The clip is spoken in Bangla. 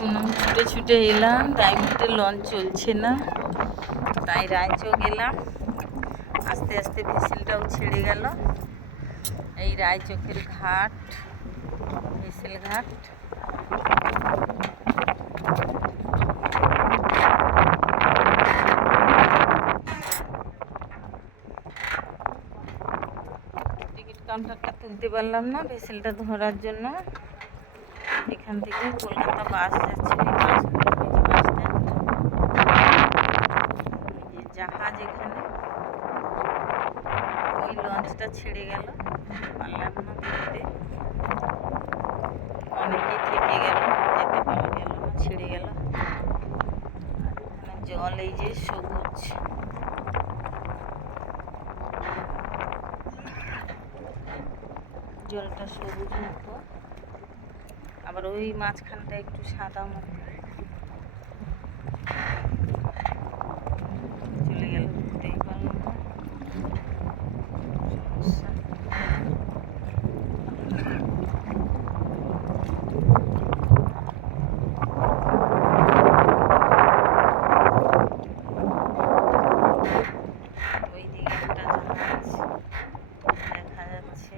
ছুটে ছুটে এলাম টাইমতে লঞ্চ চলছে না। তাই রায়চক এলাম। আস্তে আস্তে ভেসেলটাও ছেড়ে গেল। এই রায়চকের ঘাট, ভেসেল ঘাট। টিকিট কাউন্টারটা তুলতে পারলাম না ভেসেলটা ধরার জন্য। এখান থেকে কলকাতা বাস যাচ্ছে ওই বাস বাস স্ট্যান্ড এই যে জাহাজ এখানে। ওই লঞ্চটা ছেড়ে গেল পারলাম না দেখতে অনেকেই থেকে গেল, যেতে পারা গেল ছেড়ে গেল। জল এই যে সবুজ। জলটা সবুজ মতো। আবার ওই মাঝখানটা একটু সাদা মতো চলে গেল বুঝতেই পারলাম দেখা যাচ্ছে।